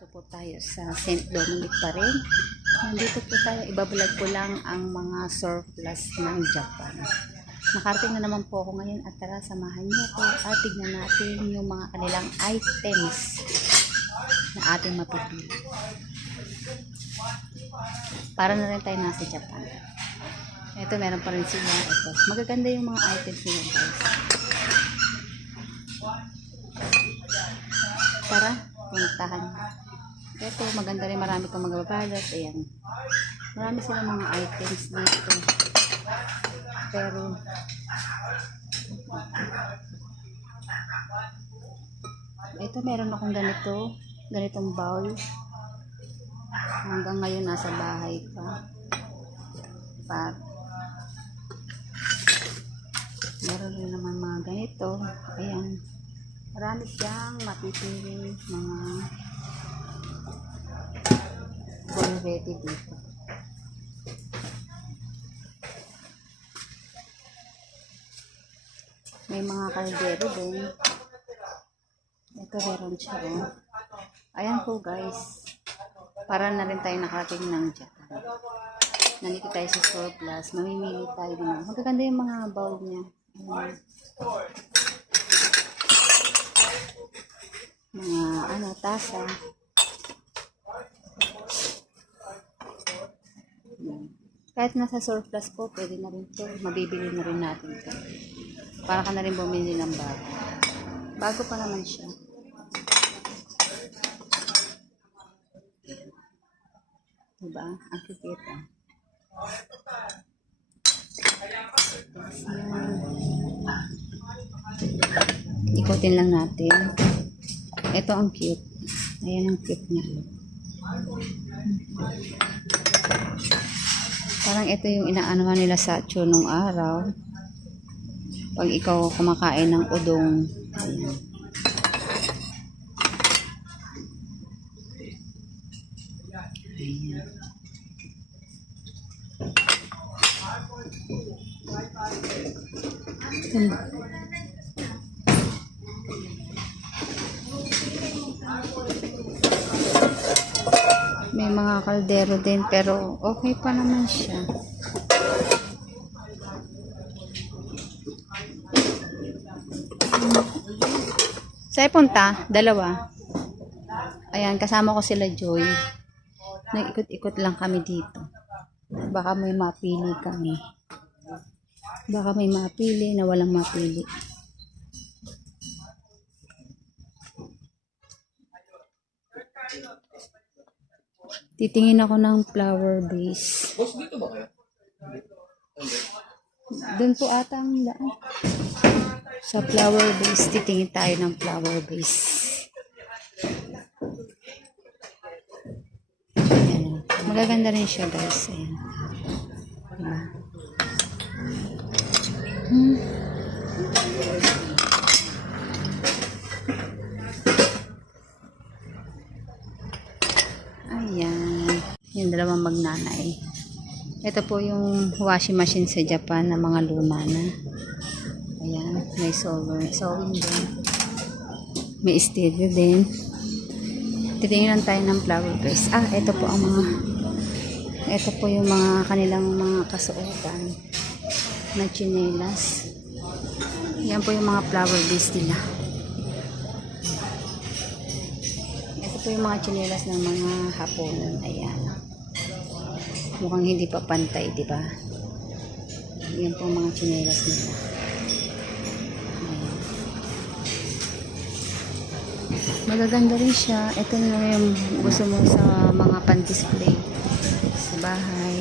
Dito po tayo sa St. Dominic pa rin. Nandito po tayo, ibablog ko lang ang mga surplus ng Japan. Nakarating na naman po ako ngayon at tara, samahan niyo ako at tignan natin yung mga kanilang items na ating mapipili. Para na rin tayo nasa Japan. Ito, meron pa rin sila. Ito, magaganda yung mga items nila, guys. Tara, puntahan. Ito, maganda rin, marami kang magabalot. Ayan. Marami silang mga items dito. Pero, ito, meron akong ganitong bowl. Hanggang ngayon, nasa bahay pa. Meron rin naman mga ganito. Ayan. Marami siyang mapipili mga ready dito. May mga kaldero din. Ito meron siya. Oh. Ayan po guys. Para na rin tayo nakarating ng Japan. Nandito tayo sa surplus. Mamimili tayo na. Magaganda yung mga bowl niya. Mga tasa. Kahit nasa surplus po, pwede na rin ito. Mabibili na rin natin ito. Para ka na rin bumili ng bago. Bago pa naman siya. Diba? Ang kikita. Ikutin lang natin. Ito ang cute. Ayan ang cute niya. Parang ito yung inaanuhan nila sa Chu nung araw. Pag ikaw kumakain ng udong. Ayan. Ayan. May mga kaldero din pero okay pa naman siya. Saan punta? Dalawa. Ayan, kasama ko sila Joy. Nag-ikot-ikot lang kami dito. Baka may mapili kami. Baka may mapili na walang mapili. Titingin ako ng flower base. Doon po ata ang daan. Sa flower base, titingin tayo ng flower base. Ayan. Magaganda rin siya guys. Ayan. Diba? Ayan. Yung dalawang magnanay. Ito po yung washing machine sa Japan na mga luma na. Ayan. May sewing din. May stereo din. Titingnan tayo ng flower base. Ito po ang mga ito po yung mga kanilang mga kasuotan na tsinelas. Yan po yung mga flower base nila. Ito po yung mga tsinelas ng mga Hapon. Ayan. Mukhang hindi pa pantay, di ba? Yan po mga tsinelas nila. Ayan. Magaganda rin siya. Ito na yung gusto mo sa mga pan-display sa bahay.